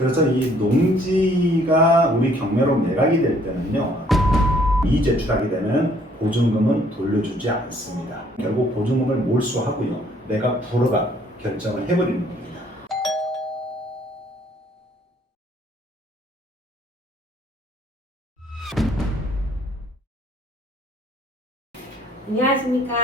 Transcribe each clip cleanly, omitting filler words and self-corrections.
그래서 이 농지가 우리 경매로 매각이 될 때는요, 이 제출하게 되면 보증금은 돌려주지 않습니다. 결국 보증금을 몰수하고요, 매각 불허가 결정을 해버리는 겁니다. 안녕하십니까.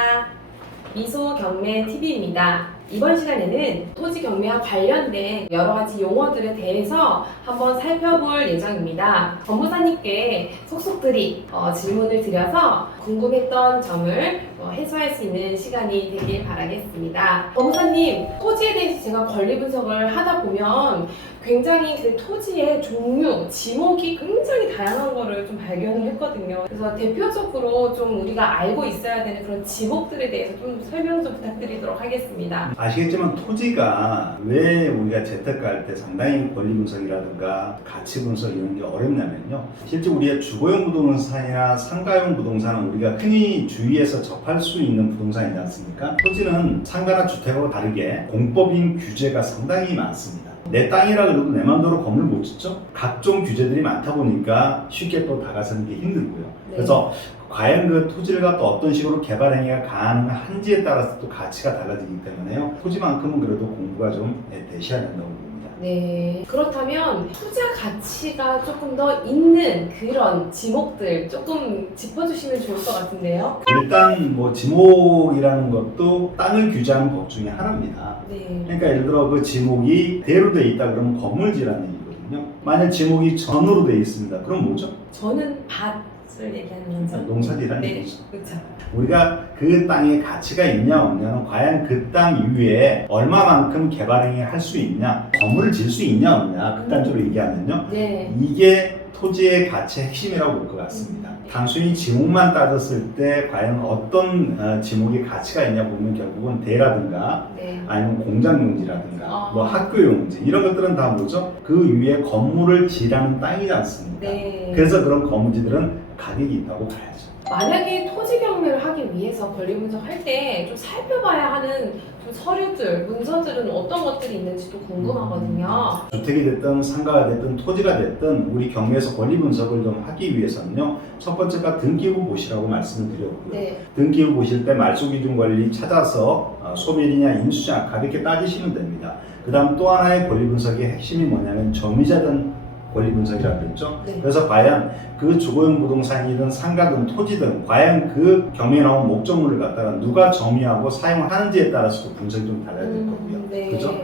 미소경매TV입니다. 이번 시간에는 토지 경매와 관련된 여러 가지 용어들에 대해서 한번 살펴볼 예정입니다. 법무사님께 속속들이 질문을 드려서 궁금했던 점을 해소할 수 있는 시간이 되길 바라겠습니다. 법무사님, 토지에 대해서 제가 권리 분석을 하다 보면 굉장히 그 토지의 종류, 지목이 굉장히 다양한 거를 좀 발견을 했거든요. 그래서 대표적으로 좀 우리가 알고 있어야 되는 그런 지목들에 대해서 좀 설명 좀 부탁드리도록 하겠습니다. 아시겠지만 토지가 왜 우리가 재테크할 때 상당히 권리 분석이라든가 가치 분석 이런 게 어렵냐면요, 실제 우리의 주거용 부동산이나 상가용 부동산은 우리가 흔히 주위에서 접할 수 있는 부동산이지 않습니까? 토지는 상가나 주택하고 다르게 공법인 규제가 상당히 많습니다. 내 땅이라 그래도 내 맘대로 건물 못 짓죠? 각종 규제들이 많다 보니까 쉽게 또 다가서는 게 힘들고요. 네. 그래서 과연 그 토지를 갖다 어떤 식으로 개발 행위가 가능한지에 따라서 또 가치가 달라지기 때문에요, 토지만큼은 그래도 공부가 좀 되셔야 된다고 봅니다. 네, 그렇다면 투자 가치가 조금 더 있는 그런 지목들 조금 짚어주시면 좋을 것 같은데요. 일단 뭐 지목이라는 것도 땅을 규제하는 법 중에 하나입니다. 네. 그러니까 예를 들어 그 지목이 대로 돼 있다 그러면 건물지라는 얘기거든요. 만약 지목이 전으로 돼 있습니다. 그럼 뭐죠? 저는 밭을 얘기하는 거죠. 농사지라는 네, 얘기죠. 그렇죠. 우리가 그 땅에 가치가 있냐 없냐는 과연 그 땅 이외에 얼마만큼 개발행위 할 수 있냐, 건물을 질 수 있냐 없냐, 극단적으로 얘기하면요, 네. 이게 토지의 가치의 핵심이라고 볼 것 같습니다. 단순히 지목만 따졌을 때 과연 어떤 지목의 가치가 있냐 보면 결국은 대라든가 네. 아니면 공장 용지라든가 아. 뭐 학교 용지 이런 것들은 다 뭐죠? 그 위에 건물을 지라는 땅이지 않습니까? 네. 그래서 그런 건물지들은 가격이 있다고 봐야죠. 만약에 토지 경매를 하기 위해서 권리 분석할 때 좀 살펴봐야 하는 좀 서류들, 문서들은 어떤 것들이 있는지도 궁금하거든요. 주택이 됐든 상가가 됐든 토지가 됐든 우리 경매에서 권리 분석을 좀 하기 위해서는요, 첫 번째가 등기부 보시라고 말씀을 드렸고요. 네. 등기부 보실 때 말소기준 권리 찾아서 소멸이냐 인수냐 가볍게 따지시면 됩니다. 그 다음 또 하나의 권리 분석의 핵심이 뭐냐면 점유자든 권리 분석이라고 그랬죠. 네. 그래서 과연 그 주거용 부동산이든 상가든 토지든 과연 그 경매에 나온 목적물을 갖다가 누가 점유하고 사용하는지에 따라서 분석이 좀 달라야 될 거고요. 네. 그죠?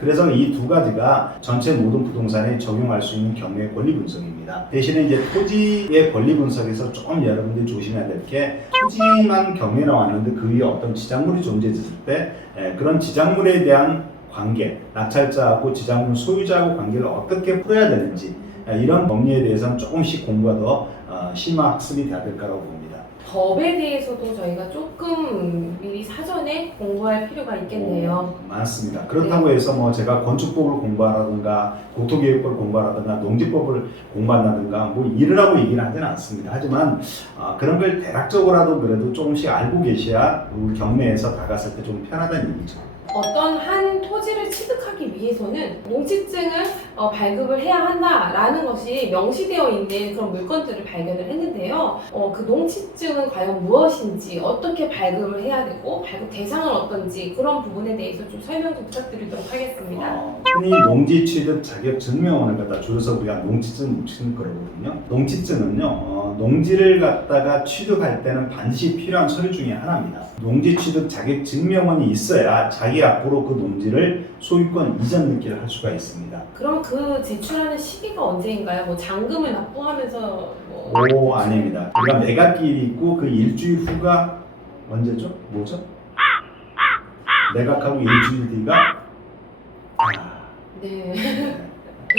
그래서 이 두 가지가 전체 모든 부동산에 적용할 수 있는 경매 권리 분석입니다. 대신에 이제 토지의 권리 분석에서 조금 여러분들이 조심해야 될 게, 토지만 경매에 나왔는데 그 위에 어떤 지작물이 존재했을 때 그런 지작물에 대한 관계, 낙찰자하고 지작물 소유자하고 관계를 어떻게 풀어야 되는지, 이런 법리에 대해서는 조금씩 공부가 더 심화 학습이 돼야 될 거라고 봅니다. 법에 대해서도 저희가 조금 미리 사전에 공부할 필요가 있겠네요. 많습니다. 그렇다고 해서 뭐 제가 건축법을 공부하라든가 국토계획법을 공부하라든가 농지법을 공부한다든가 뭐 이러라고 얘기는 하지는 않습니다. 하지만 그런 걸 대략적으로라도 그래도 조금씩 알고 계셔야 우리 경매에서 다갔을 때 좀 편하다는 얘기죠. 어떤 한 토지를 취득하기 위해서는 농지증을 발급을 해야 한다라는 것이 명시되어 있는 그런 물건들을 발견을 했는데요. 그 농지증은 과연 무엇인지, 어떻게 발급을 해야 되고 발급 대상은 어떤지 그런 부분에 대해서 좀 설명 좀 부탁드리도록 하겠습니다. 흔히 농지 취득 자격 증명원을 갖다 줄여서 우리가 농지증 묻히는 거거든요. 농지증은요, 농지를 갖다가 취득할 때는 반드시 필요한 서류 중에 하나입니다. 농지 취득 자격 증명원이 있어야 자기 앞으로 그 농지를 소유권 이전 등기를 할 수가 있습니다. 그럼 그 제출하는 시기가 언제인가요? 뭐 잔금을 납부하면서 뭐 아닙니다. 우리가 매각기일이 있고 그 일주일 후가 언제죠? 뭐죠? 매각하고 일주일 뒤가 네.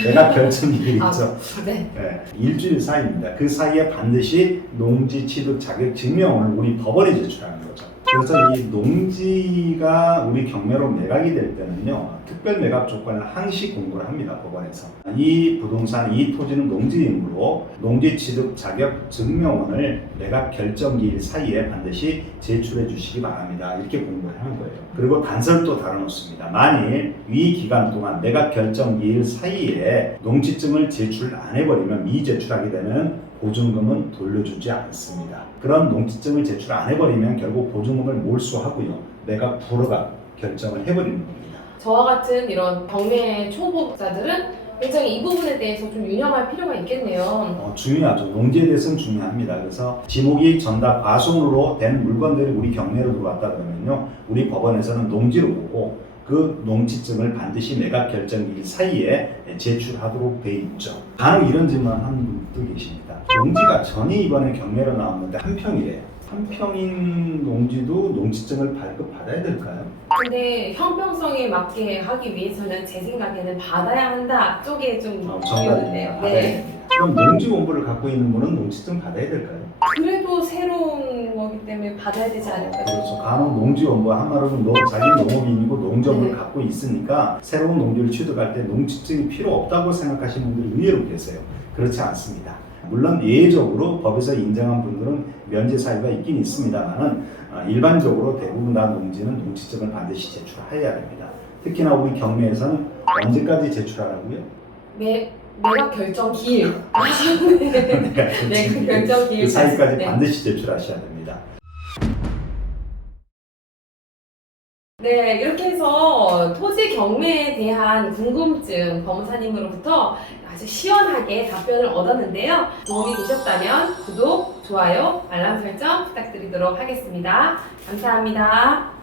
매각 결정일이 있죠. 네. 일주일 사이입니다. 그 사이에 반드시 농지 취득 자격 증명을 우리 법원에 제출하는 거죠. 그래서 이 농지가 우리 경매로 매각이 될 때는요, 특별 매각 조건을 항시 공고를 합니다, 법원에서. 이 부동산, 이 토지는 농지이므로 농지 취득 자격 증명원을 매각 결정기일 사이에 반드시 제출해 주시기 바랍니다. 이렇게 공고를 하는 거예요. 그리고 단서를 달아놓습니다. 만일 위 기간 동안 매각 결정기일 사이에 농지증을 제출 안 해버리면 미제출하게 되면 보증금은 돌려주지 않습니다. 그런 농지증을 제출 안 해버리면 결국 보증금을 몰수하고요, 매각 불허가 결정을 해버리는 겁니다. 저와 같은 이런 경매 초보자들은 굉장히 이 부분에 대해서 좀 유념할 필요가 있겠네요. 중요하죠. 농지에 대해서는 중요합니다. 그래서 지목이 전다 과손으로 된 물건들이 우리 경매로 들어왔다 그러면요, 우리 법원에서는 농지로 보고 그 농지증을 반드시 매각 결정일 사이에 제출하도록 돼 있죠. 간혹 이런 질문 하는 분도 계십니다. 농지가 전이 이번에 경매로 나왔는데 한 평이래요. 한 평인 농지도 농지증을 발급받아야 될까요? 근데 형평성에 맞게 하기 위해서는 제 생각에는 받아야 한다 쪽에 좀 정답이네요. 받아야 됩니다. 그럼 농지 원부를 갖고 있는 분은 농지증 받아야 될까요? 그래도 새로운 거기 때문에 받아야 되지 않을까요? 그렇죠. 간혹 농지 원부 한마디로 자기 농업인이고 농점을 네. 갖고 있으니까 새로운 농지를 취득할 때 농지증이 필요 없다고 생각하시는 분들이 의외로 계세요. 그렇지 않습니다. 물론 예외적으로 법에서 인정한 분들은 면제 사유가 있긴 있습니다만은 일반적으로 대부분 다 농지는 농지증을 반드시 제출해야 됩니다. 특히나 우리 경매에서는 언제까지 제출하라고요? 매각 결정 기일. 네, 그 결정 기일. 그 사이까지 네. 반드시 제출하셔야 됩니다. 네, 이렇게 해서 토지 경매에 대한 궁금증 법무사님으로부터 아주 시원하게 답변을 얻었는데요. 도움이 되셨다면 구독, 좋아요, 알람 설정 부탁드리도록 하겠습니다. 감사합니다.